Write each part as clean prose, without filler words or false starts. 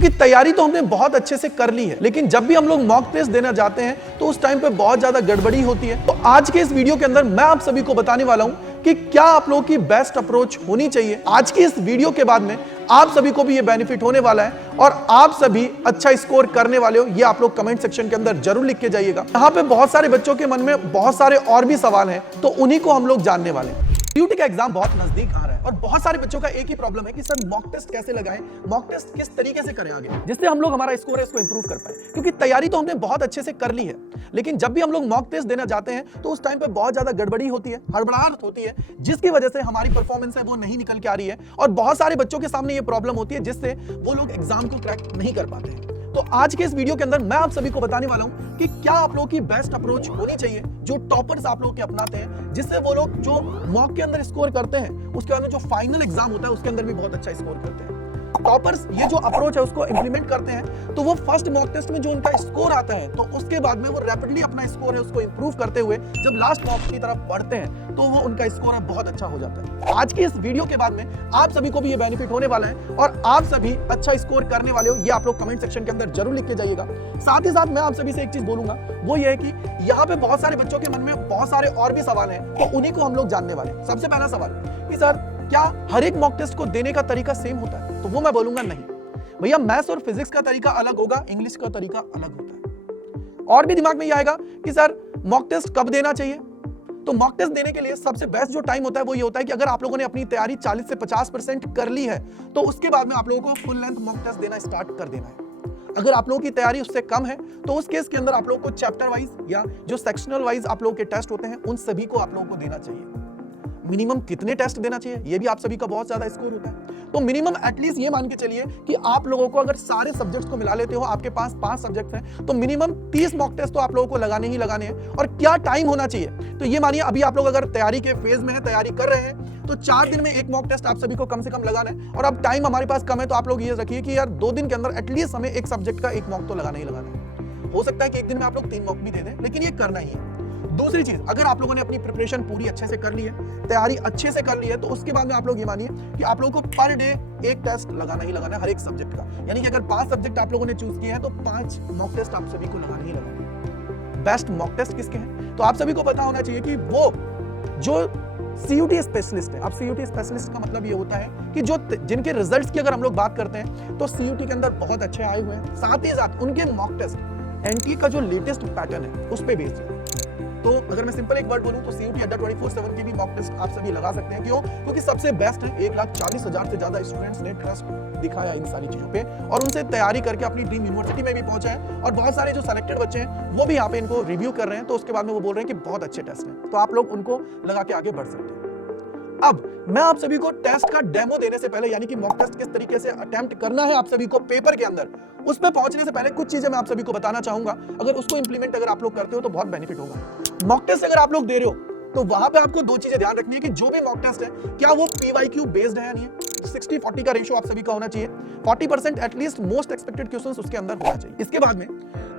क्योंकि तैयारी तो हमने बहुत अच्छे से कर ली है, लेकिन जब भी हम लोग मॉक टेस्ट देना जाते हैं तो उस टाइम पे बहुत ज्यादा गड़बड़ी होती है। तो आज के इस वीडियो के अंदर मैं आप सभी को बताने वाला हूं कि क्या आप लोगों की बेस्ट अप्रोच होनी चाहिए। आज की इस वीडियो के बाद में आप सभी को भी ये बेनिफिट होने वाला है और आप सभी अच्छा स्कोर करने वाले हो, ये आप लोग कमेंट सेक्शन के अंदर जरूर लिख के जाइएगा। यहाँ पे बहुत सारे बच्चों के मन में बहुत सारे और भी सवाल हैं, तो उन्हीं को हम लोग जानने वाले हैं। सीयूटी का एग्जाम बहुत नजदीक आ रहा है और बहुत सारे बच्चों का एक ही प्रॉब्लम है कि सर मॉक टेस्ट कैसे लगाएं, मॉक टेस्ट किस तरीके से करें आगे, जिससे हम लोग हमारा स्कोर है इसको इंप्रूव कर पाए। क्योंकि तैयारी तो हमने बहुत अच्छे से कर ली है, लेकिन जब भी हम लोग मॉक टेस्ट देना जाते हैं तो उस टाइम पे बहुत ज्यादा गड़बड़ी होती है, हड़बड़ाहट होती है, जिसकी वजह से हमारी परफॉर्मेंस है वो नहीं निकल के आ रही है और बहुत सारे बच्चों के सामने ये प्रॉब्लम होती है जिससे वो लोग एग्जाम को क्रैक नहीं कर पाते हैं। तो आज के इस वीडियो के अंदर मैं आप सभी को बताने वाला हूं कि क्या आप लोगों की बेस्ट अप्रोच होनी चाहिए, जो टॉपर्स आप लोग के अपनाते हैं, जिससे वो लोग जो मॉक के अंदर स्कोर करते हैं उसके बाद में जो फाइनल एग्जाम होता है उसके अंदर भी बहुत अच्छा स्कोर करते हैं। टॉपर्स ये जो अप्रोच है उसको इंप्लीमेंट करते हैं तो वो फर्स्ट मॉक टेस्ट में जो उनका स्कोर आता है तो उसके बाद में वो रैपिडली अपना स्कोर है उसको इंप्रूव करते हुए जब लास्ट मॉक की तरफ बढ़ते हैं तो वो उनका स्कोर है बहुत अच्छा हो जाता है। आज की इस वीडियो के बाद में आप सभी को भी ये बेनिफिट होने वाला है और आप सभी अच्छा स्कोर करने वाले हो, ये आप लोग कमेंट सेक्शन के अंदर जरूर लिख के जाइएगा। साथ ही साथ मैं आप सभी से एक चीज बोलूंगा, वो ये है कि यहाँ पे बहुत सारे बच्चों के मन में बहुत सारे और भी सवाल हैं, तो उन्हीं को हम लोग जानने वाले हैं। सबसे पहला सवाल कि सर क्या हर एक मॉक टेस्ट को देने का तरीका सेम होता है? तो वो मैं बोलूंगा नहीं भैया, मैथ्स और फिजिक्स का तरीका अलग होगा, इंग्लिश का तरीका अलग होता है। और भी दिमाग में ये आएगा कि सर मॉक टेस्ट कब देना चाहिए? तो मॉक टेस्ट देने के लिए सबसे बेस्ट जो टाइम होता है वो ये होता है कि अगर आप लोगों ने अपनी तैयारी 40 से 50% कर ली है तो उसके बाद में आप लोगों को फुल लेंथ मॉक टेस्ट देना स्टार्ट कर देना है। अगर आप लोगों की तैयारी उससे कम है तो उस केस के अंदर आप लोगों को चैप्टर वाइज या जो सेक्शनल वाइज आप लोगों के टेस्ट होते हैं उन सभी को आप लोगों को देना चाहिए। मिनिमम कितने टेस्ट देना चाहिए ये भी आप सभी का बहुत ज्यादा स्कोर होता है, तो मिनिमम एटलीस्ट ये मान के चलिए कि आप लोगों को अगर सारे सब्जेक्ट्स को मिला लेते हो, आपके पास 5 सब्जेक्ट्स हैं तो मिनिमम 30 मॉक टेस्ट तो आप लोगों को लगाने ही लगाने हैं। और क्या टाइम होना चाहिए? तो ये मानिए अभी आप लोग अगर तैयारी के फेज में है, तैयारी कर रहे हैं तो 4 दिन में एक मॉक टेस्ट आप सभी को कम से कम लगाना है। और अब टाइम हमारे पास कम है तो आप लोग ये रखिए कि यार 2 दिन के अंदर एटलीस्ट हमें एक सब्जेक्ट का एक मॉक तो लगाना ही लगाना है। हो सकता है कि एक दिन में आप लोग 3 मॉक भी दे दें, लेकिन ये करना ही है। दूसरी चीज, अगर आप लोगों ने अपनी प्रिपरेशन पूरी अच्छे से कर ली है, तैयारी अच्छे से कर ली है, तो उसके बाद में आप लोग ये मानिए कि आप लोगों को पर डे एक टेस्ट लगाना ही लगाना है हर एक सब्जेक्ट का। यानी कि अगर 5 सब्जेक्ट आप लोगों ने चूज किए हैं तो 5 मॉक टेस्ट आप सभी को लगाना ही लगाना है। बेस्ट मॉक टेस्ट किसके हैं? तो आप सभी को पता होना चाहिए कि वो जो सीयूटी स्पेशलिस्ट है। अब सीयूटी स्पेशलिस्ट का मतलब ये होता है कि जो जिनके रिजल्ट्स की अगर हम लोग बात करते हैं तो सीयूटी के अंदर बहुत अच्छे आए हुए हैं, साथ ही साथ उनके मॉक टेस्ट एनटीए का जो लेटेस्ट पैटर्न है उस पे बेस्ड है। तो अगर मैं सिंपल एक वर्ड बोलूं तो सीयूटी अड्डा 24/7 की भी मॉक टेस्ट आप सभी लगा सकते हैं। क्यों? क्योंकि सबसे बेस्ट है। 1,40,000 से ज्यादा स्टूडेंट्स ने ट्रस्ट दिखाया इन सारी चीजों पे और उनसे तैयारी करके अपनी ड्रीम यूनिवर्सिटी में भी पहुंचा है। और बहुत सारे जो सिलेक्टेड बच्चे हैं वो भी यहाँ पे इनको रिव्यू कर रहे हैं, तो उसके बाद में वो बोल रहे हैं कि बहुत अच्छे टेस्ट हैं, तो आप लोग उनको लगा के आगे बढ़ सकते हैं। अब मैं आप सभी को टेस्ट का डेमो देने से पहले, यानी कि मॉक टेस्ट किस तरीके से अटेम्प्ट करना है आप सभी को पेपर के अंदर, उस पे पहुंचने से पहले कुछ चीजें मैं आप सभी को बताना चाहूंगा। अगर उसको इंप्लीमेंट अगर आप लोग करते हो तो बहुत बेनिफिट होगा। मॉक टेस्ट अगर आप लोग दे रहे हो तो वहां पे आपको 2 चीजें ध्यान रखनी है कि जो भी मॉक टेस्ट है क्या वो पीवाईक्यू बेस्ड है या नहीं है। 60-40 का रेशियो आप सभी का होना चाहिए। 40% एटलीस्ट मोस्ट एक्सपेक्टेड क्वेश्चंस उसके अंदर होना चाहिए। इसके बाद में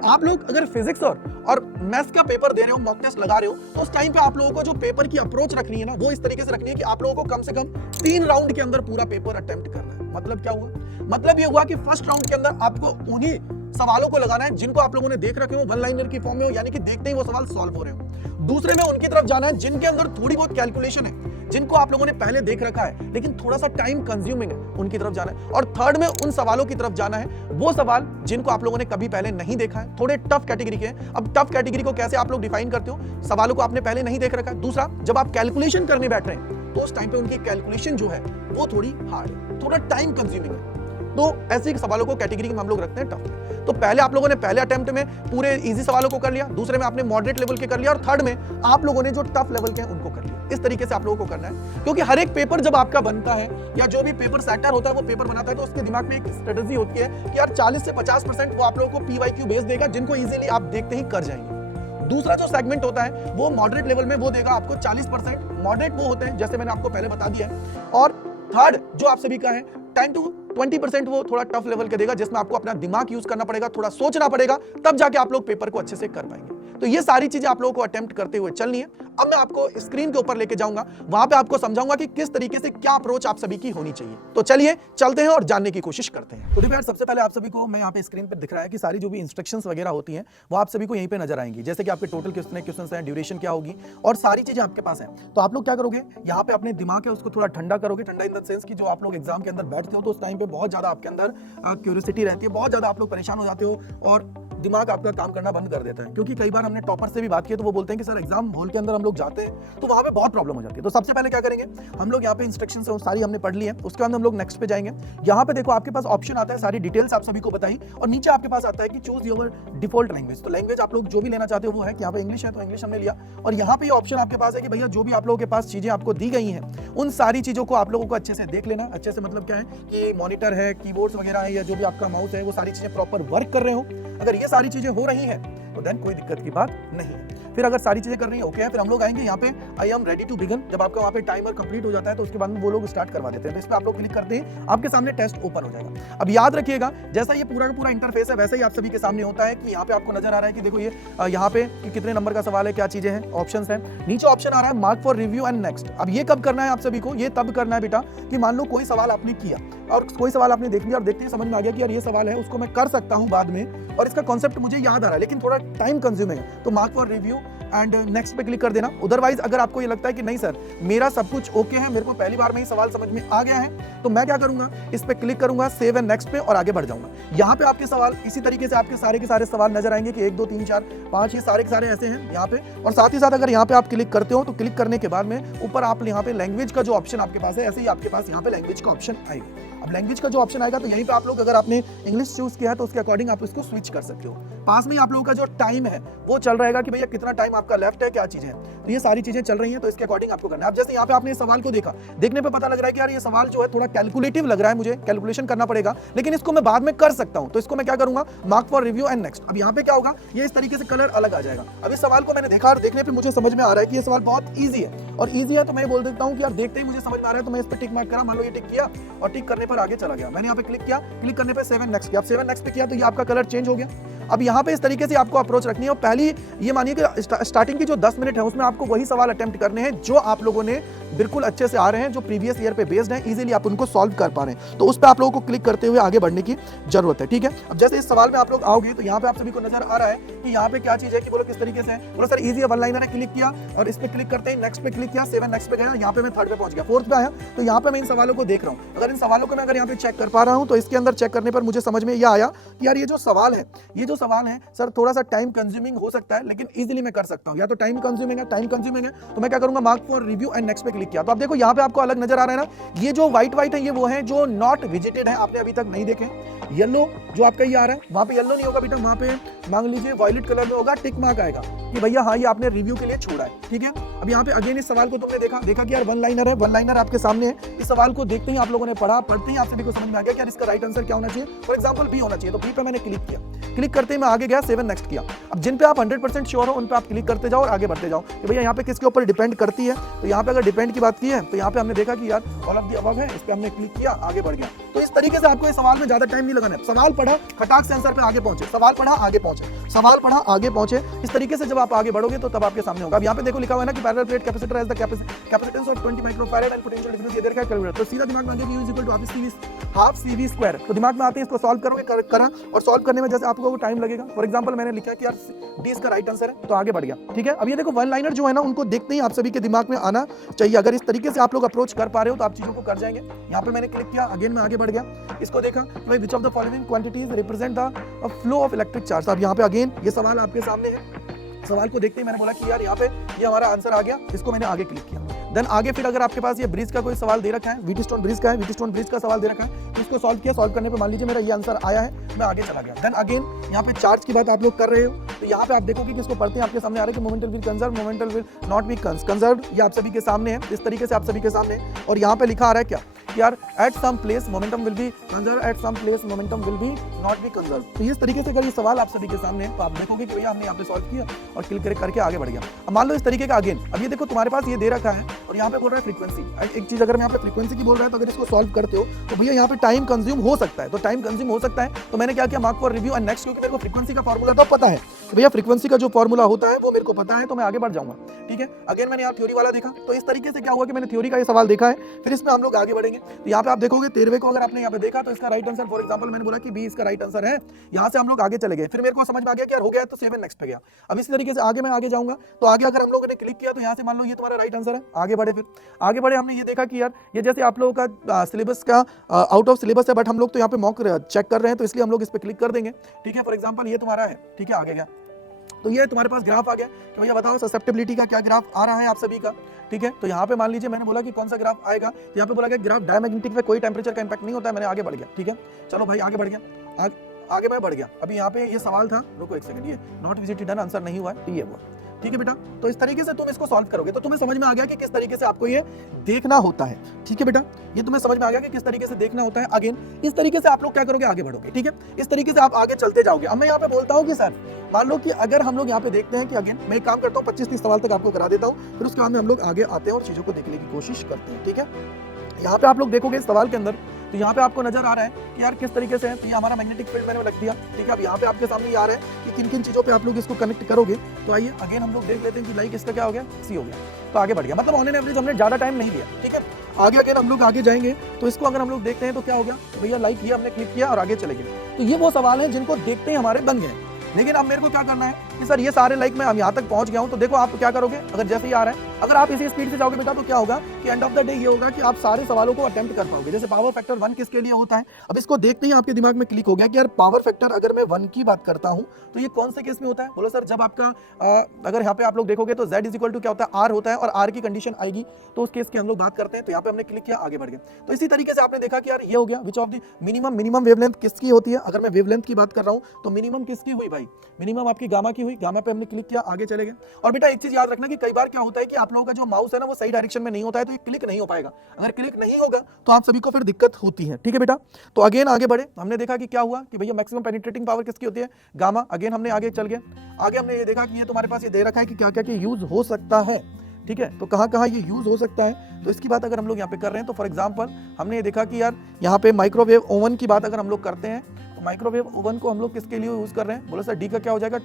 आप लोग अगर फिजिक्स और मैथ्स का पेपर दे रहे हो, मॉक टेस्ट लगा रहे हो, तो उस टाइम पे आप लोगों को जो पेपर की अप्रोच रखनी है ना वो इस तरीके से रखनी है कि आप लोगों को कम से कम 3 राउंड के अंदर पूरा पेपर अटेम्प्ट करना है। मतलब क्या हुआ? मतलब ये हुआ कि फर्स्ट राउंड के अंदर आपको उन्हीं सवालों को लगाना है जिनको आप लोगों ने देख रखे हो, वन लाइनर की फॉर्म में हो, यानी कि देखते ही वो सवाल सॉल्व हो रहे हो। दूसरे में उनकी तरफ जाना है जिनके अंदर थोड़ी बहुत कैलकुलेशन है, जिनको आप लोगों ने पहले देख रखा है लेकिन थोड़ा सा टाइम कंज्यूमिंग है, उनकी तरफ जाना है। और थर्ड में उन सवालों की तरफ जाना है, वो सवाल जिनको आप लोगों ने कभी पहले नहीं देखा है, थोड़े टफ कैटेगरी के हैं। अब टफ कैटेगरी को कैसे आप लोग डिफाइन करते हो? सवालों को आपने पहले नहीं देख रखा है। दूसरा, जब आप कैलकुलेशन करने बैठ रहे हैं तो उस टाइम पे उनकी कैलकुलेशन जो है वो थोड़ी हार्ड है, थोड़ा टाइम कंज्यूमिंग है। तो ऐसे सवालों को कैटेगरी में हम लोग रखते हैं टफ। तो पहले आप लोगों ने पहले अटेम्प्ट में पूरे इजी सवालों को कर लिया, दूसरे में आपने मॉडरेट लेवल के कर लिया और थर्ड में आप लोगों ने जो टफ लेवल के हैं उनको कर लिया। इस तरीके से आप लोगों को करना है, क्योंकि हर एक पेपर जब आपका बनता है या जो भी पेपर सेटर होता है वो पेपर बनाता है तो उसके दिमाग में एक स्ट्रेटजी होती है कि यार 40 से 50% वो आप लोगों को पीवाईक्यू बेस देगा, जिनको इजीली आप देखते ही कर जाएंगे। दूसरा जो सेगमेंट होता है वो मॉडरेट लेवल में वो देगा आपको 40%। मॉडरेट वो होते हैं जैसे मैंने आपको पहले बता दिया है। और थर्ड जो आप सभी का है 10 to 20% वो थोड़ा टफ लेवल के देगा, जिसमें आपको अपना दिमाग यूज करना पड़ेगा, थोड़ा सोचना पड़ेगा, तब जाके आप लोग पेपर को अच्छे से कर पाएंगे। तो ये सारी चीजें आप लोगों को अटेम्प्ट करते हुए चलनी है। अब मैं आपको स्क्रीन के ऊपर लेके जाऊंगा, वहां पे आपको समझाऊंगा कि किस तरीके से क्या अप्रोच आप सभी की होनी चाहिए। तो चलिए चलते हैं और जानने की कोशिश करते हैं। तो देखो यार, सबसे पहले आप सभी को मैं यहाँ पे स्क्रीन पर दिख रहा है कि सारी जो भी इंस्ट्रक्शंस वगैरह होती हैं वो आप सभी को यहीं पे नजर आएंगी, जैसे कि आपके टोटल कितने क्वेश्चंस हैं, ड्यूरेशन क्या होगी और सारी चीजें आपके पास हैं। तो आप लोग क्या करोगे, यहाँ पे अपने दिमाग है उसको थोड़ा ठंडा करोगे। ठंडा इन द सेंस कि जो आप लोग एग्जाम के अंदर बैठते हो तो उस टाइम पे बहुत ज्यादा आपके अंदर क्यूरियोसिटी रहती है, बहुत ज्यादा आप लोग परेशान हो जाते हो और दिमाग आपका काम करना बंद कर देता है। क्योंकि कई बार हमने टॉपर से भी बात की तो वो बोलते हैं कि सर एग्जाम हॉल के अंदर हम लोग जाते हैं तो वहां पे बहुत प्रॉब्लम हो जाती है। तो सबसे पहले क्या करेंगे, हम लोग यहाँ पे इंस्ट्रक्शंस है सारी हमने पढ़ ली है, उसके बाद हम लोग नेक्स्ट पे जाएंगे। यहाँ पे देखो आपके पास ऑप्शन आता है, सारी डिटेल्स आप सभी को बताई और नीचे आपके पास आता है कि चूज योर डिफॉल्ट लैंग्वेज। तो लैंग्वेज आप लोग जो भी लेना चाहते हो वो है कि यहाँ पे इंग्लिश है तो इंग्लिश हमने लिया और यहाँ पे ऑप्शन आपके पास है कि भैया जो भी आप लोगों के पास चीजें आपको दी गई हैं उन सारी चीजों को आप लोगों को अच्छे से देख लेना। अच्छे से मतलब क्या है कि मॉनिटर है, कीबोर्ड्स वगैरह है या जो भी आपका माउस है वो सारी चीजें प्रॉपर वर्क कर रहे हो। अगर ये सारी चीजें हो रही हैं तो देन कोई दिक्कत की बात नहीं है। फिर अगर सारी चीजें कर रही है ओके है, फिर हम लोग आएंगे यहाँ पे I am ready to begin. जब आपका वहाँ पे टाइमर कंप्लीट हो जाता है तो उसके बाद में वो लोग स्टार्ट करवा देते हैं। तो इस पे आप लोग क्लिक करते हैं, आपके सामने टेस्ट ओपन हो जाएगा। अब याद रखिएगा, जैसा ये पूरा का पूरा इंटरफेस है वैसा ही आप सभी के सामने होता है कि यहाँ पे आपको नजर आ रहा है कि देखो ये यहाँ पे कि कितने नंबर का सवाल है, क्या चीजें हैं, ऑप्शंस हैं। नीचे ऑप्शन आ रहा है mark for review and next. अब ये कब करना है आप सभी को, ये तब करना है बेटा कि मान लो कोई सवाल आपने किया और कोई सवाल आपने देख लिया और देखते ही समझ में आ गया कि यार ये सवाल है, उसको मैं कर सकता हूँ बाद में और इसका कॉन्सेप्ट मुझे याद आ रहा है लेकिन थोड़ा टाइम कंज्यूमिंग है, तो mark for review and next पे क्लिक कर देना। अदरवाइज अगर आपको ये लगता है कि नहीं सर मेरा सब कुछ ओके है, मेरे को पहली बार में ही सवाल समझ में आ गया है, तो मैं क्या करूंगा, इस पे क्लिक करूंगा सेव एंड नेक्स्ट पे और आगे बढ़ जाऊंगा। यहाँ पे आपके सवाल इसी तरीके से आपके सारे के सारे सवाल नजर आएंगे कि 1 2 3 4 5 ये सारे के सारे ऐसे हैं यहाँ पे। और साथ ही साथ अगर यहाँ पे आप क्लिक करते हो तो क्लिक करने के बाद में ऊपर आप यहाँ पे लैंग्वेज का जो ऑप्शन आपके पास है, ऐसे ही आपके पास यहाँ पे लैंग्वेज का ऑप्शन आएगा। अब लैंग्वेज का जो ऑप्शन आएगा तो यहीं पे आप लोग अगर आपने इंग्लिश चूज किया है तो उसके अकॉर्डिंग आप इसको स्विच कर सकते हो। पास में आप लोगों का जो टाइम है वो चल रहेगा कि भैया कितना टाइम आपका लेफ्ट है, क्या चीजें हैं, तो ये सारी चीजें चल रही हैं, तो इसके अकॉर्डिंग आपको करना है। अब जैसे यहाँ पे आपने इस सवाल को देखा, देखने पे पता लग रहा है कि यार ये सवाल जो है थोड़ा कैलकुलेटिव लग रहा है, मुझे कैलकुलेशन करना पड़ेगा, लेकिन इसको मैं बाद में कर सकता हूँ। तो इसको मैं क्या करूंगा, mark for review and next. अब यहाँ पे क्या होगा, ये इस तरीके से कलर अलग आ जाएगा। अब इस सवाल को मैंने देखा और देखने पे मुझे समझ में आ रहा है कि ये सवाल बहुत ईजी है और ईजी है तो मैं बोल देता हूँ कि यार देखते ही मुझे समझ में आ रहा है तो मैं इस पर टिक मार्क करा, मान लो ये टिक किया और टिक करने पर आगे चला गया। मैंने यहाँ पे क्लिक किया, क्लिक करने पे 7 नेक्स्ट किया, 7 नेक्स्ट पे किया तो ये आपका कलर चेंज हो गया। अब यहाँ पे इस तरीके से आपको अप्रोच रखनी है और पहली ये मानिए कि स्टार्टिंग की जो 10 मिनट है उसमें आपको वही सवाल अटेम्प्ट करने हैं जो आप लोगों ने बिल्कुल अच्छे से आ रहे हैं, जो प्रीवियस ईयर पे बेस्ड है, इजीली आप उनको सॉल्व कर पा रहे हैं। तो उस पे आप लोगों को क्लिक करते हुए आगे बढ़ने की जरूरत है, ठीक है। अब जैसे इस सवाल में आप लोग आओगे तो यहाँ पे आप सभी को नजर आ रहा है कि यहाँ पे क्या चीज है कि बोलो किस तरीके से है। बोलो सर इजी है, वन लाइनर है, क्लिक किया और इस पे क्लिक करते ही नेक्स्ट पे क्लिक किया, 7 नेक्स्ट पे गया, यहाँ पे मैं 3rd पे पहुंच गया, 4th पे आया। तो यहाँ पे मैं इन सवालों को देख रहा हूँ, अगर इन सवालों को मैं अगर यहाँ पे चेक कर पा रहा हूँ तो इसके अंदर चेक करने पर मुझे समझ में यह आया कि यार ये जो सवाल है सर थोड़ा सा टाइम कंज्यूमिंग हो सकता है लेकिन इजीली मैं कर सकता हूँ। या तो टाइम कंज्यूमिंग है तो मैं क्या करूंगा, mark for review and next पे क्लिक किया। तो आप देखो यहाँ पे आपको अलग नजर आ रहा है ना, ये जो व्हाइट है ये वो है जो नॉट विजिटेड है, आपने अभी तक नहीं देखे। येलो जो आपका ये आ रहा है वहां पे येलो नहीं होगा बेटा, वहां पे मान लीजिए वॉयलेट कलर में होगा, टिक मार्क आएगा कि भैया हाँ ये आपने रिव्यू के लिए छोड़ा है, ठीक है। अब यहाँ पे अगेन इस सवाल को तुमने देखा कि यार वन लाइनर है, वन लाइनर आपके सामने है। इस सवाल को देखते ही आप लोगों ने पढ़ते ही आप सभी को समझ में आ गया कि यार इसका राइट आंसर क्या होना चाहिए। फॉर एग्जांपल बी होना चाहिए, तो बी पे मैंने क्लिक किया, क्लिक करते ही मैं आगे गया, 7 नेक्स्ट किया। अब जिन पे आप 100% श्योर हो उन पे आप क्लिक करते जाओ और आगे बढ़ते जाओ कि भैया यहाँ पे किसके ऊपर डिपेंड करती है। तो यहाँ पे अगर डिपेंड की बात की है तो यहाँ पे हमने देखा कि यार ऑल ऑफ द अबव है, इस पे हमने क्लिक किया, आगे बढ़ गया। तो इस तरीके से आपको इस सवाल में ज्यादा टाइम नहीं लगाना है। सवाल पढ़ा, खटाक से आंसर पे आगे पहुंचे, सवाल पढ़ा आगे पहुंचे, सवाल पढ़ा आगे पहुंचे। इस तरीके से जब आप आगे बढ़ोगे तो तब आपके सामने होगा। अब यहाँ पे देखो लिखा हुआ है ना कि parallel plate capacitor has the capacitance of 20 microfarad and potential difference ये दे रखा है कैलकुलेटर। तो सीधा दिमाग में आ गया कि U equal to half CV square. तो दिमाग में आते हैं, इसको सॉल्व करोगे, करा और सॉल्व करने में जैसे आपको टाइम लगेगा। फॉर एग्जांपल मैंने लिखा कि यार D इसका राइट आंसर है तो आगे बढ़ गया, ठीक है। अब ये देखो वन लाइनर जो है ना उनको देखते ही आप सभी के दिमाग में आना चाहिए। अगर इस तरीके से आप लोग अप्रोच कर पा रहे हो तो आप चीजों को कर जाएंगे। यहाँ पे मैंने क्लिक किया, अगेन मैं आगे बढ़ गया, इसको देखा कि भाई which of the following quantities represent the flow of electric charge. अब यहाँ पे अगेन ये सवाल आपके सामने है। सवाल को देखते ही मैंने बोला कि यार यहाँ पे ये हमारा आंसर आ गया, इसको मैंने आगे क्लिक किया। देन आगे फिर अगर आपके पास ये ब्रिज का कोई सवाल दे रखा है, व्हीटस्टोन ब्रिज का है, व्हीटस्टोन ब्रिज का सवाल दे रखा है, तो इसको सॉल्व किया, सॉल्व करने पे मान लीजिए मेरा ये आंसर आया है, मैं आगे चला गया। देन अगेन यहाँ पे चार्ज की बात आप लोग कर रहे हो तो यहाँ पे आप देखोगे कि इसको पढ़ते हैं आपके सामने आ रहा है कि momentum will conserve, momentum will not be conserve. ये आप सभी के सामने है, इस तरीके से आप सभी के सामने। और यहाँ पे लिखा आ रहा है क्या यार at some place momentum will be conserve, at some place momentum will be not be conserve. तो इस तरीके से अगर ये सवाल आप सभी के सामने है तो आप देखोगे कि भैया हमने यहाँ पे सॉल्व किया और क्लिक करके आगे बढ़ गया। अब मान लो इस तरीके का अगेन, अब ये देखो तुम्हारे पास ये दे रखा है और यहाँ पे बोल रहा है फ्रीक्वेंसी। एक चीज अगर मैं यहाँ पे फ्रीक्वेंसी की बोल रहा है तो अगर इसको सॉल्व करते हो तो भैया यहाँ पे टाइम कंज्यूम हो सकता है। तो टाइम कंज्यूम हो सकता है तो मैंने क्या किया, mark for review and next, क्योंकि मेरे को फ्रीक्वेंसी का फॉर्मूला तो पता है तो भैया फ्रीक्वेंसी का जो फॉर्मूला होता है वो मेरे को पता है, तो मैं आगे बढ़ जाऊंगा। ठीक है, अगेन मैंने यहाँ थ्योरी वाला देखा, तो इस तरीके से क्या हुआ कि मैंने थ्योरी का ये सवाल देखा है, फिर इसमें हम लोग आगे बढ़ेंगे। तो यहाँ पे आप देखोगे 13वें को अगर आपने यहाँ पे देखा तो इसका राइट आंसर, फॉर एग्जांपल मैंने बोला कि बी इसका राइट आंसर है, यहाँ से हम लोग आगे चले गए, फिर मेरे को समझ में आ गया कि यार हो गया तो 7 नेक्स्ट पे गया। अब इसी तरीके से आगे मैं आगे जाऊंगा, तो आगे अगर हम लोगों ने क्लिक किया तो यहाँ से मान लो ये तुम्हारा राइट आंसर है, आगे बढ़े, फिर आगे बढ़े, हमने ये देखा कि यार ये जैसे आप लोगों का सिलेबस का आउट ऑफ सिलेबस है, बट हम लोग तो यहाँ पे मॉक चेक कर रहे हैं, तो इसलिए हम लोग इस पे क्लिक कर देंगे। ठीक है, फॉर एग्जांपल ये तुम्हारा है, ठीक है, आगे गया, तो ये तुम्हारे पास ग्राफ आ गया कि भैया बताओ ससेप्टेबिलिटी का क्या ग्राफ आ रहा है आप सभी का। ठीक है, तो यहाँ पे मान लीजिए मैंने बोला कि कौन सा ग्राफ आएगा, यहाँ पे बोला गया ग्राफ डायमैग्नेटिक पे कोई टेम्परेचर का इंपैक्ट नहीं होता है, मैंने आगे बढ़ गया। ठीक है, चलो भाई आगे बढ़ गया, आगे मैं बढ़ गया। अभी यहाँ पे ये सवाल था, रुको एक सेकंड, ये नॉट विजिटेड डन आंसर नहीं हुआ है, ये हुआ। ठीक है बेटा, तो इस तरीके से तुम इसको सॉल्व करोगे तो तुम्हें समझ में आ गया कि किस तरीके से आपको ये देखना होता है। ठीक है बेटा, ये तुम्हें समझ में आ गया कि किस तरीके से देखना होता है। अगेन इस तरीके से आप लोग क्या करोगे, आगे बढ़ोगे। ठीक है, इस तरीके से आप आगे चलते जाओगे। अब मैं यहाँ पे बोलता हूँ कि सर मान लो कि अगर हम लोग यहाँ पे देखते हैं कि अगेन मैं एक काम करता हूँ 25-30 सवाल तक आपको करा देता हूँ, फिर उसके बाद में हम लोग आगे आते हैं और चीजों को देखने की कोशिश करते हैं। ठीक है, यहाँ पे आप लोग देखोगे इस सवाल के अंदर, तो यहाँ पे आपको नजर आ रहा है कि यार किस तरीके से है, तो ये हमारा मैग्नेटिक फील्ड मैंने रख दिया। ठीक है, अब यहाँ पे आपके सामने ये आ रहा है कि किन किन चीजों पे आप लोग इसको कनेक्ट करोगे। तो आइए अगेन हम लोग देख लेते हैं कि लाइक इसका क्या हो गया, सी हो गया, तो आगे बढ़ गया, मतलब ऑन एन एवरेज हमने ज्यादा टाइम नहीं लिया। ठीक है, आगे अगेन हम लोग आगे जाएंगे, तो इसको अगर हम लोग देखते हैं तो क्या हो गया भैया, लाइक ये हमने क्लिक किया और आगे चले गए। तो ये वो सवाल है जिनको देखते ही हमारे बन गए। लेकिन अब मेरे को क्या करना है कि सर ये सारे लाइक मैं यहाँ तक पहुंच गया हूँ, तो देखो आप क्या करोगे, अगर जैसे ही आ रहा है, अगर आप इसी स्पीड से जाओगे बेटा तो क्या होगा कि एंड ऑफ द डे ये होगा कि आप सारे सवालों को अटेम्प्ट कर पाओगे। जैसे पावर फैक्टर 1 किसके लिए होता है, अब इसको देखते ही आपके दिमाग में क्लिक हो गया कि यार पावर फैक्टर अगर मैं 1 की बात करता हूँ तो ये कौन से केस में होता है। बोलो सर जब आपका अगर यहाँ पे आप लोग देखोगे तो Z इक्वल टू क्या होता है, R होता है, और R की कंडीशन आएगी तो उस केस की हम लोग बात करते हैं। तो यहाँ पे हमने क्लिक किया, आगे बढ़ गए। तो इसी तरीके से आपने देखा कि यार ये हो गया which of the minimum wavelength किसकी होती है। अगर मैं वेवलेंथ की बात कर रहा हूँ तो मिनिमम किसकी हुई भाई, मिनिमम आपकी गामा की हुई, गामा पे हमने क्लिक किया, आगे चले गए। और बेटा एक चीज याद रखना कि कई बार क्या होता है कि आप लोगों का जो माउस है ना वो सही डायरेक्शन में नहीं होता है, तो ये क्लिक नहीं हो पाएगा। अगर क्लिक नहीं होगा तो आप सभी को फिर दिक्कत होती है। ठीक है बेटा, तो अगेन आगे बढ़े, हमने देखा कि क्या हुआ कि भैया मैक्सिमम पेनिट्रेटिंग पावर किसकी होती है, गामा। अगेन हमने आगे चल गए, आगे हमने ये देखा कि ये तुम्हारे पास ये दे रखा है कि क्या क्या यूज हो सकता है। ठीक है, तो कहाँ कहाँ ये यूज हो सकता है, तो इसकी बात अगर हम लोग यहाँ पे कर रहे हैं तो फॉर एग्जांपल हमने ये देखा कि यार यहाँ पे माइक्रोवेव ओवन की बात अगर हम लोग करते हैं, तो माइक्रोवेव ओवन को हम लोग किसके लिए यूज कर रहे हैं, बोलो सर डी का क्या हो जाएगा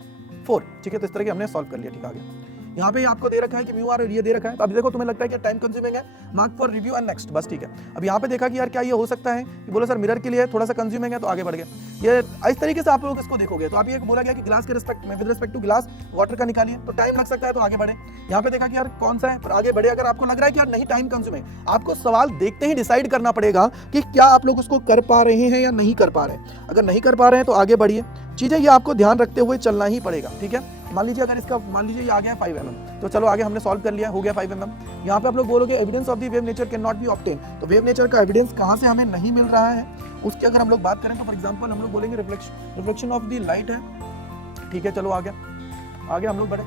4। ठीक है, तो इस तरह के हमने सॉल्व कर लिया। ठीक है, आगे यहाँ पे आपको दे रखा है कि म्यू आर और ये दे रखा है। तो अब देखो तुम्हें लगता है कि टाइम कंज्यूमिंग है, mark for review and next, बस ठीक है। अब यहाँ पे देखा कि यार क्या ये हो सकता है कि बोलो सर मिरर के लिए थोड़ा सा कंज्यूमिंग है, तो आगे बढ़ गए। ये इस तरीके से आप लोग इसको देखोगे तो आप ये बोला गया कि ग्लास के रिस्पेक्ट में with respect to glass water का निकालिए, तो टाइम लग सकता है, तो आगे बढ़े। यहाँ पे देखा कि यार कौन सा है, पर आगे बढ़े। अगर आपको लग रहा है कि यार नहीं टाइम कंज्यूमिंग, आपको सवाल देखते ही डिसाइड करना पड़ेगा कि क्या आप लोग उसको कर पा रहे हैं या नहीं कर पा रहे हैं। अगर नहीं कर पा रहे हैं तो आगे बढ़िए, चीजें ये आपको ध्यान रखते हुए चलना ही पड़ेगा। ठीक है, मान लीजिए अगर इसका मान लीजिए ये आ गया 5 mm, तो चलो आगे हमने सॉल्व कर लिया, हो गया 5 mm। यहाँ पे आप लोग बोलोगे evidence of the wave nature can not be obtain, तो वेव नेचर का एविडेंस कहाँ से हमें नहीं मिल रहा है उसकी अगर हम लोग बात करें तो फॉर एग्जांपल हम लोग बोलेंगे रिफ्लेक्शन ऑफ द लाइट है। ठीक है, चलो आगे हम लोग बढ़े,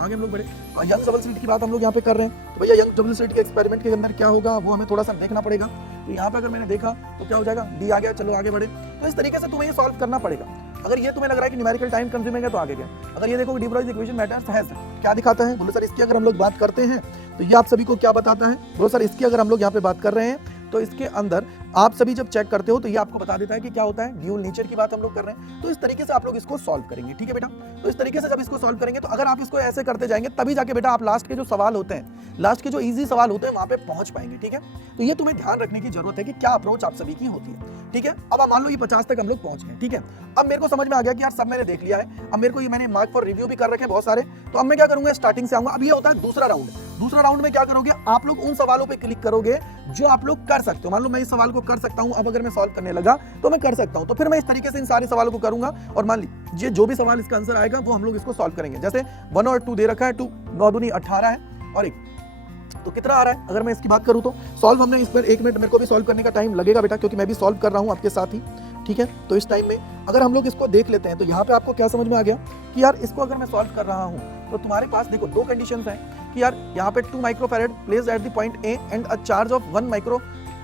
आगे हम लोग बढ़े। यंग डबल स्लिट की बात हम लोग यहाँ पे कर रहे हैं, तो भैया यंग डबल स्लिट के एक्सपेरिमेंट के अंदर क्या होगा वो हमें थोड़ा सा देखना पड़ेगा। तो यहाँ पे अगर मैंने देखा तो क्या हो जाएगा, डी आ गया, चलो आगे बढ़े। तो इस तरीके से तुम्हें ये सॉल्व करना पड़ेगा। अगर ये तुम्हें लग रहा है कि न्यूमेरिकल टाइम कंज्यूमिंग है तो आगे गया। अगर ये देखो डी ब्रॉयज इक्वेशन मैटर्स हैज क्या दिखाता है, बोलो सर इसकी अगर हम लोग बात करते हैं तो ये आप सभी को क्या बताता है, बोलो सर इसकी अगर हम लोग यहाँ पे बात कर रहे हैं तो इसके अंदर आप सभी जब चेक करते हो तो ये आपको बता देता है कि क्या होता है, ड्यूल नेचर की बात हम लोग कर रहे हैं। तो इस तरीके से आप लोग इसको सॉल्व करेंगे। ठीक है बेटा, तो इस तरीके से जब इसको सॉल्व करेंगे तो अगर आप इसको ऐसे करते जाएंगे तभी जाके बेटा आप लास्ट के जो सवाल होते हैं, लास्ट के जो इजी सवाल होते हैं वहां पे पहुंच पाएंगे। ठीक है, तो ये तुम्हें ध्यान रखने की जरूरत है कि क्या अप्रोच आप सभी की होती है। ठीक है, अब मान लो ये 50 तक हम लोग पहुंच गए। ठीक है, अब मेरे को समझ में आ गया कि यार सब मैंने देख लिया है, अब मेरे को ये मैंने मार्क फॉर रिव्यू भी कर रखे हैं बहुत सारे। तो अब मैं क्या करूंगा, स्टार्टिंग से आऊंगा। अब ये होता है दूसरा राउंड। दूसरा राउंड में क्या करोगे, आप लोग उन सवालों पे क्लिक करोगे जो आप लोग कर सकते हो। मान लो मैं इस सवाल को कर सकता हूं, अब अगर मैं सॉल्व करने लगा तो मैं कर सकता हूं, तो फिर मैं इस तरीके से इन सारे सवालों को करूंगा और मान लीजिए जो भी सवाल इसका आंसर आएगा वो हम लोग इसको सॉल्व करेंगे। जैसे 1 और 2 दे रखा है, 2 9 दूनी 18 है और 1, तो कितना आ रहा है अगर मैं इसकी बात करूं तो सॉल्व हमने इस पर 1 मिनट मेरे को भी सॉल्व करने का टाइम लगेगा बेटा, क्योंकि मैं भी सॉल्व कर रहा हूं आपके साथ ही। ठीक है, तो इस टाइम में अगर हम लोग इसको देख लेते हैं तो यहाँ पे आपको क्या समझ में आ गया कि यार इसको अगर मैं सॉल्व कर रहा हूँ तो तुम्हारे पास देखो दो कंडीशंस हैं कि यार यहाँ पे 2 microfarad placed at the point A and a charge of 1 micro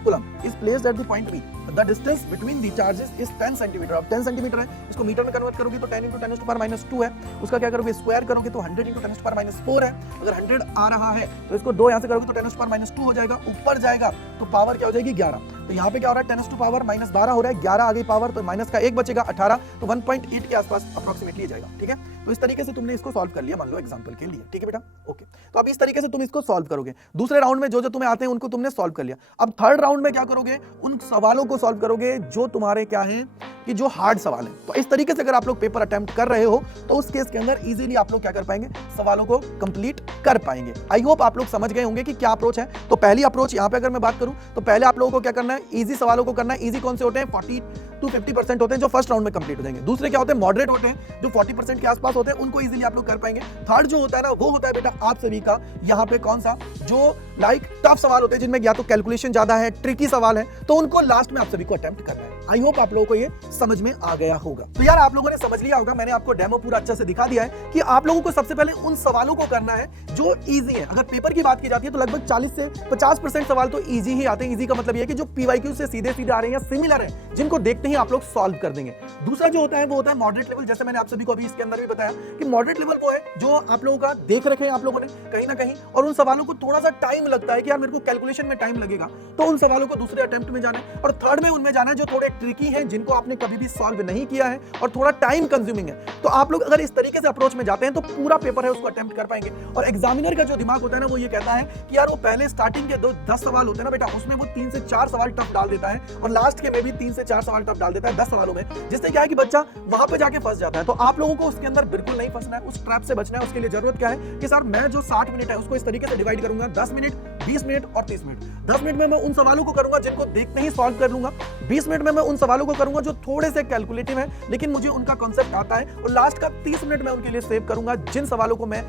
coulomb is placed at the point B, the distance between the charges is 10 centimetre. अब 10 सेंटीमीटर है, इसको मीटर में कन्वर्ट करोगे तो 10 × 10⁻² है, उसका क्या करोगे स्क्वायर करोगे तो 100 × 10⁻4 है। अगर 100 आ रहा है तो इसको 2 यहाँ से करोगे तो 10⁻² हो जाएगा, ऊपर जाएगा तो पावर क्या हो जाएगी 11। तो यहाँ पे क्या हो रहा है 10 टू पावर -12 हो रहा है, 11 आ गई पावर, तो माइनस का 1 बचेगा 18, तो 1.8 के आसपास अप्रोक्सीमेटली जाएगा। ठीक है, तो इस तरीके से तुमने इसको सॉल्व कर लिया, मान लो एग्जांपल के लिए। ठीक है बेटा, ओके। तो अब इस तरीके से तुम इसको सॉल्व करोगे। दूसरे राउंड में जो जो तुम्हें आते हैं उनको तुमने सॉल्व कर लिया। अब थर्ड राउंड में क्या करोगे, उन सवालों को सॉल्व करोगे जो तुम्हारे क्या है कि जो हार्ड सवाल है। तो इस तरीके से अगर आप लोग पेपर अटेम्प्ट कर रहे हो तो उस केस के अंदर इजीली आप लोग क्या कर पाएंगे, सवालों को कंप्लीट कर पाएंगे। आई होप आप लोग समझ गए होंगे कि क्या अप्रोच है। तो पहली अप्रोच यहाँ पे अगर मैं बात करूं तो पहले आप लोगों को क्या करना है, इजी सवालों को करना है। इजी कौन से होते हैं, 40 to 50% होते हैं जो फर्स्ट राउंड में कंप्लीट हो जाएंगे। दूसरे क्या होते हैं, मॉडरेट होते हैं जो 40% के आसपास होते हैं, उनको इजीली आप लोग कर पाएंगे। थर्ड जो होता है ना, वो होता है बेटा आप सभी का यहाँ पे कौन सा, जो लाइक टफ सवाल होते हैं जिनमें या तो कैलकुलेशन ज्यादा है, ट्रिकी सवाल है, तो उनको लास्ट में आप सभी को अटेम्प्ट करना है। आई होप आप लोगों को ये समझ में आ गया होगा। तो यार आप लोगों ने समझ लिया होगा, मैंने आपको डेमो पूरा अच्छे से दिखा दिया है कि आप लोगों को सबसे पहले उन सवालों को करना है जो इजी है। अगर पेपर की बात की जाती है तो लगभग 40 से 50% सवाल तो इजी ही आते हैं। इजी का मतलब ये है कि जो पीवाईक्यू से सीधे सीधे आ रहे हैं या सिमिलर है, जिनको देखते ही आप लोग सॉल्व कर देंगे। दूसरा जो होता है वो होता है मॉडरेट लेवल। जैसे मैंने आप सभी को अभी इसके अंदर भी बताया कि मॉडरेट लेवल वो है जो आप लोगों का देख रखे हैं आप लोगों ने कहीं ना कहीं, और उन सवालों को थोड़ा सा टाइम लगता है कि यार मेरे को कैलकुलेशन में टाइम लगेगा, तो उन सवालों को दूसरे अटेम्प्ट में जाना है। और थर्ड में उनमें जाना है जो थोड़े ट्रिकी हैं, जिनको आपने कभी भी सॉल्व नहीं किया है और थोड़ा टाइम कंज्यूमिंग है। तो आप लोग अगर इस तरीके से अप्रोच में जाते हैं तो पूरा पेपर है उसको अटेम्प्ट कर पाएंगे। और एग्जामिनर का जो दिमाग होता है ना, वो ये कहता है कि यार वो पहले स्टार्टिंग के 10 सवाल होते हैं ना बेटा, उसमें वो 3 से 4 सवाल टफ डाल देता है, और लास्ट के में भी 3 से 4 सवाल टफ डाल देता है 10 सवालों में, जिससे क्या है कि बच्चा वहां पे जाके फंस जाता है। तो आप लोगों को उसके अंदर बिल्कुल नहीं फंसना है, उस ट्रैप से बचना है। उसके लिए जरूरत क्या है कि सर मैं जो 60 मिनट है उसको इस तरीके से डिवाइड करूंगा, 10 मिनट, 20 मिनट और 30 मिनट। 10 मिनट में मैं उन सवालों को करूंगा जिनको देखते ही सॉल्व कर लूंगा, 20 मिनट में मैं उन सवालों को करूंगा जो थोड़े से कैलकुलेटिव है लेकिन मुझे उनका कॉन्सेप्ट आता है, और लास्ट का 30 मिनट में उनके लिए सेव करूंगा जिन सवालों को मैं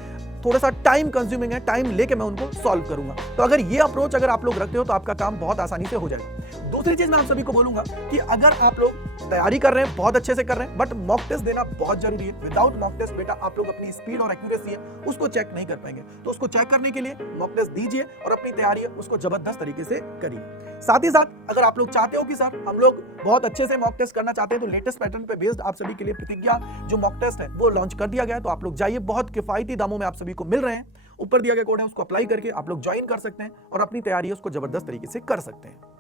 थोड़ा सा टाइम कंज्यूमिंग है, टाइम लेके मैं उनको सॉल्व करूंगा। तो अगर ये अप्रोच अगर आप लोग रखते हो तो आपका काम बहुत आसानी से हो जाएगा। दूसरी चीज मैं आप सभी को बोलूंगा कि अगर आप लोग तैयारी कर रहे हैं, बहुत अच्छे से कर रहे हैं, बट मॉक टेस्ट देना बहुत जरूरी है। विदाउट मॉक टेस्ट बेटा आप लोग अपनी स्पीड और एक्यूरेसी है उसको चेक नहीं कर पाएंगे। तो उसको चेक करने के लिए मॉक टेस्ट दीजिए और अपनी तैयारी है उसको जबरदस्त तरीके से करिए। साथ ही साथ अगर आप लोग चाहते हो कि सर हम लोग बहुत अच्छे से मॉक टेस्ट करना चाहते हैं, तो लेटेस्ट पैटर्न पे बेस्ड आप सभी के लिए प्रतिज्ञा जो मॉक टेस्ट है वो लॉन्च कर दिया गया है। तो आप लोग जाइए, बहुत किफायती दामों में आप सभी को मिल रहे हैं। ऊपर दिया गया कोड है उसको अप्लाई करके आप लोग ज्वाइन कर सकते हैं और अपनी तैयारी उसको जबरदस्त तरीके से कर सकते हैं।